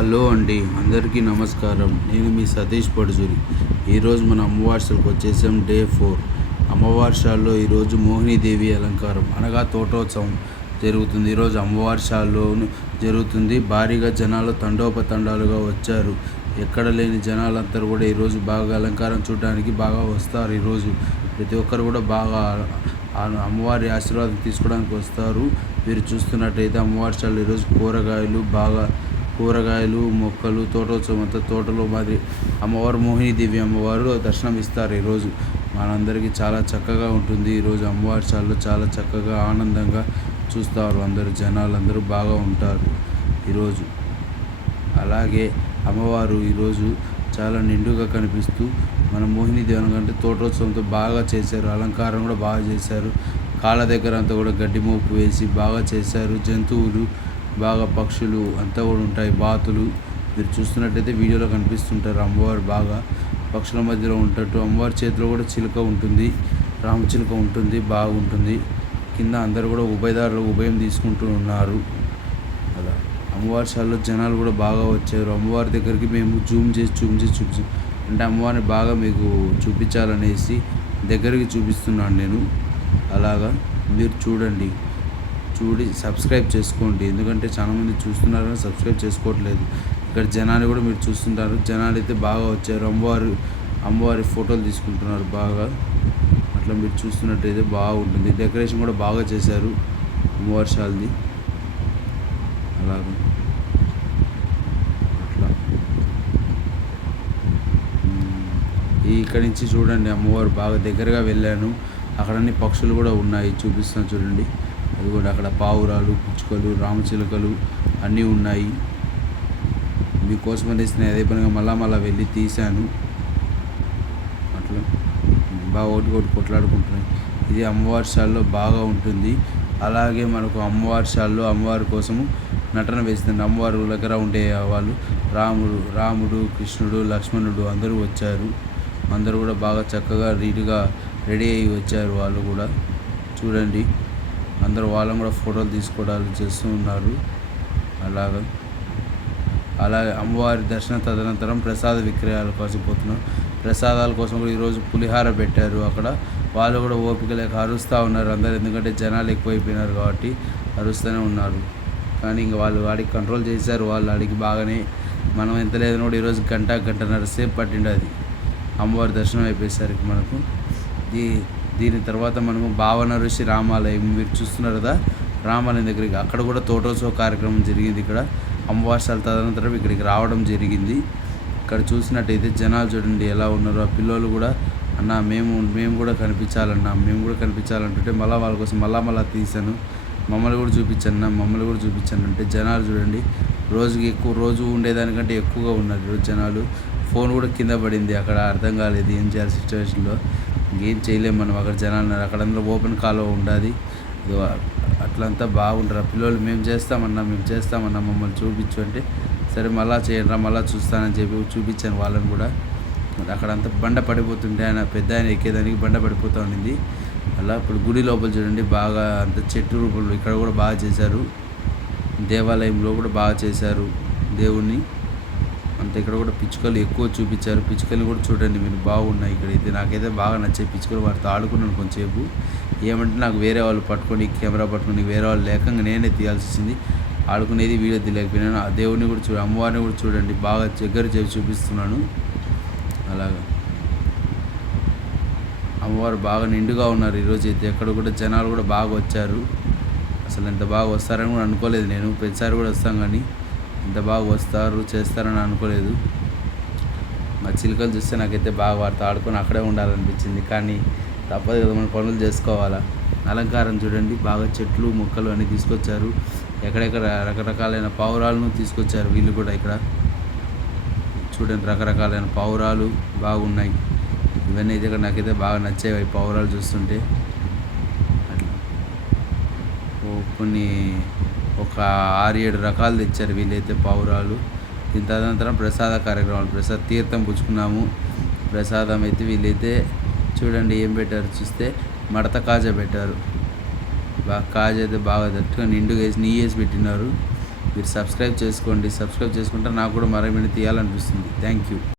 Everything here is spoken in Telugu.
హలో అండి, అందరికీ నమస్కారం. నేను మీ సతీష్ పడుజూరి. ఈరోజు మన అమ్మవార్షాలకు వచ్చేసాం. డే 4 అమ్మవార్షాల్లో ఈరోజు మోహినీదేవి అలంకారం అనగా తోటోత్సవం జరుగుతుంది. ఈరోజు అమ్మవార్షాల్లో జరుగుతుంది. భారీగా జనాలు తండోపతండాలుగా వచ్చారు. ఎక్కడ లేని జనాలందరూ కూడా ఈరోజు బాగా అలంకారం చూడడానికి బాగా వస్తారు. ఈరోజు ప్రతి ఒక్కరు కూడా బాగా అమ్మవారి ఆశీర్వాదం తీసుకోవడానికి వస్తారు. మీరు చూస్తున్నట్టయితే అమ్మవార్షాలు ఈరోజు కూరగాయలు మొక్కలు తోటోత్సవం అంతా తోటలో మాదిరి అమ్మవారు మోహినీదేవి అమ్మవారు దర్శనం ఇస్తారు. ఈరోజు మనందరికీ చాలా చక్కగా ఉంటుంది. ఈరోజు అమ్మవార్షాల్లో చాలా చక్కగా ఆనందంగా చూస్తారు. జనాలందరూ బాగా ఉంటారు ఈరోజు. అలాగే అమ్మవారు ఈరోజు చాలా నిండుగా కనిపిస్తూ మన మోహినీదేవి అనుకంటే తోటోత్సవంతో బాగా చేశారు. అలంకారం కూడా బాగా చేశారు. కాళ్ళ దగ్గర అంతా కూడా గడ్డి మోపు వేసి బాగా చేశారు. జంతువులు బాగా పక్షులు అంతా కూడా ఉంటాయి. బాతులు మీరు చూస్తున్నట్టయితే వీడియోలో కనిపిస్తుంటారు. అమ్మవారు బాగా పక్షుల మధ్యలో ఉంటట్టు అమ్మవారి చేతిలో కూడా చిలుక ఉంటుంది, రామచిలుక ఉంటుంది, బాగుంటుంది. కింద అందరూ కూడా ఉభయం తీసుకుంటూ ఉన్నారు. అలా అమ్మవార్షాల్లో జనాలు కూడా బాగా వచ్చారు. అమ్మవారి దగ్గరికి మేము జూమ్ చేసి అంటే అమ్మవారిని బాగా మీకు చూపించాలనేసి దగ్గరికి చూపిస్తున్నాను నేను. అలాగా మీరు చూడండి, సబ్స్క్రైబ్ చేసుకోండి. ఎందుకంటే చాలామంది చూస్తున్నారని సబ్స్క్రైబ్ చేసుకోవట్లేదు. ఇక్కడ జనాలు కూడా మీరు చూస్తుంటారు. జనాలు అయితే బాగా వచ్చారు. అమ్మవారి ఫోటోలు తీసుకుంటున్నారు బాగా. అట్లా మీరు చూస్తున్నట్టయితే బాగుంటుంది. డెకరేషన్ కూడా బాగా చేశారు అమ్మవార్షాలది. అలాగా అట్లా ఇక్కడి నుంచి చూడండి, అమ్మవారు బాగా దగ్గరగా వెళ్ళాను. అక్కడన్ని పక్షులు కూడా ఉన్నాయి, చూపిస్తాను చూడండి. అది కూడా అక్కడ పావురాలు, పిచ్చుకలు, రామచిలుకలు అన్నీ ఉన్నాయి. మీకోసం అనేసి నేను అదే పనిగా మళ్ళా వెళ్ళి తీశాను. అట్లా బాగా ఒకటి కొట్లాడుకుంటున్నాయి. ఇది అమ్మవార్షాల్లో బాగా ఉంటుంది. అలాగే మనకు అమ్మవార్షాల్లో అమ్మవారి కోసము నటన వేస్తుంది. అమ్మవారి దగ్గర ఉండే వాళ్ళు రాముడు, కృష్ణుడు, లక్ష్మణుడు అందరూ వచ్చారు. అందరూ కూడా బాగా చక్కగా నీట్గా రెడీ అయ్యి వచ్చారు. వాళ్ళు కూడా చూడండి, అందరూ వాళ్ళని కూడా ఫోటోలు తీసుకోవడాలు చేస్తూ ఉన్నారు. అలాగే అమ్మవారి దర్శనం తదనంతరం ప్రసాద విక్రయాల కోసం పోతున్నాం. ప్రసాదాల కోసం కూడా ఈరోజు పులిహార పెట్టారు. అక్కడ వాళ్ళు కూడా ఓపిక లేక అరుస్తూ ఉన్నారు అందరు. ఎందుకంటే జనాలు ఎక్కువైపోయినారు కాబట్టి అరుస్తూనే ఉన్నారు. కానీ ఇంక వాళ్ళు వాడికి కంట్రోల్ చేశారు. వాళ్ళు వాడికి బాగానే. మనం ఎంత లేదని కూడా ఈరోజు గంటన్నర సేపు పట్టింది అది అమ్మవారి దర్శనం అయిపోయేసరికి మనకు. దీని తర్వాత మనము భావన ఋషి రామాలయం మీరు చూస్తున్నారు కదా, రామాలయం దగ్గరికి అక్కడ కూడా తోటోత్సవ కార్యక్రమం జరిగింది. ఇక్కడ అమ్మవార్షాల తదనంతరం ఇక్కడికి రావడం జరిగింది. ఇక్కడ చూసినట్టయితే జనాలు చూడండి ఎలా ఉన్నారు. ఆ పిల్లలు కూడా అన్న మేము కూడా కనిపించాలంటుంటే మళ్ళీ వాళ్ళ కోసం మళ్ళా తీశాను. మమ్మల్ని కూడా చూపించాను అంటే జనాలు చూడండి, రోజు ఉండేదానికంటే ఎక్కువగా ఉన్నారు ఈరోజు జనాలు. ఫోన్ కూడా కింద పడింది. అక్కడ అర్థం కాలేదు ఏం చేయాలి సిచ్యువేషన్లో. ఇంకేం చేయలేము మనం. అక్కడ జనాలు ఉన్నారు. అక్కడ అందరూ ఓపెన్ కాలువ ఉండాలి. అట్లంతా బాగుంటారు. పిల్లలు మేము చేస్తామన్నా మమ్మల్ని చూపించు అంటే సరే మళ్ళా చేయండి రా, మళ్ళీ చూస్తానని చెప్పి చూపించాను వాళ్ళని కూడా. అక్కడంతా బండ పడిపోతుంటే పెద్ద ఆయన ఎక్కేదానికి బండ పడిపోతూ ఉండింది. అలా ఇప్పుడు గుడి లోపల చూడండి బాగా అంత చెట్టు రూపంలో ఇక్కడ కూడా బాగా చేశారు. దేవాలయంలో కూడా బాగా చేశారు దేవుణ్ణి. అంత ఇక్కడ కూడా పిచ్చుకలు ఎక్కువ చూపించారు. పిచ్చుకలు కూడా చూడండి మీరు, బాగున్నాయి. ఇక్కడైతే నాకైతే బాగా నచ్చే పిచ్చుకలు. వాటితో ఆడుకున్నాను కొంచెంసేపు. ఏమంటే నాకు వేరే వాళ్ళు కెమెరా పట్టుకొని వేరే వాళ్ళు లేకంగా నేనే తీయాల్సి వచ్చింది. ఆడుకునేది వీడియో తీయలేకపోయినాను. ఆ దేవుడిని కూడా అమ్మవారిని కూడా చూడండి బాగా దగ్గర చేసి చూపిస్తున్నాను. అలాగా అమ్మవారు బాగా నిండుగా ఉన్నారు ఈరోజు అయితే. ఎక్కడ కూడా జనాలు కూడా బాగా వచ్చారు. అసలు ఎంత బాగా వస్తారని కూడా అనుకోలేదు నేను. ప్రతిసారి కూడా వస్తాం కానీ ఇంత బాగా చేస్తారని అనుకోలేదు. మా చిలుకలు చూస్తే నాకైతే బాగా వాటితో ఆడుకొని అక్కడే ఉండాలనిపించింది. కానీ తప్పదు కదా, మన పనులు చేసుకోవాలా. అలంకారం చూడండి బాగా చెట్లు మొక్కలు అన్నీ తీసుకొచ్చారు. ఎక్కడెక్కడ రకరకాలైన పావురాలను తీసుకొచ్చారు వీళ్ళు కూడా. ఇక్కడ చూడండి రకరకాలైన పావురాలు బాగున్నాయి. ఇవన్నీ అయితే ఇక్కడ నాకైతే బాగా నచ్చేవి పావురాలు చూస్తుంటే. అట్లా ఒక 6-7 రకాలు తెచ్చారు వీళ్ళైతే పావురాలు. దీని తదనంతరం ప్రసాద కార్యక్రమాలు తీర్థం పుచ్చుకున్నాము. ప్రసాదం అయితే వీళ్ళైతే చూడండి ఏం పెట్టారు చూస్తే మడత కాజా పెట్టారు. కాజా అయితే బాగా దట్టుగా నిండుగా వేసి నెయ్యి వేసి పెట్టినారు. మీరు సబ్స్క్రైబ్ చేసుకోండి. సబ్స్క్రైబ్ చేసుకుంటే నాకు కూడా మరిన్ని తీయాలనిపిస్తుంది. Thank you.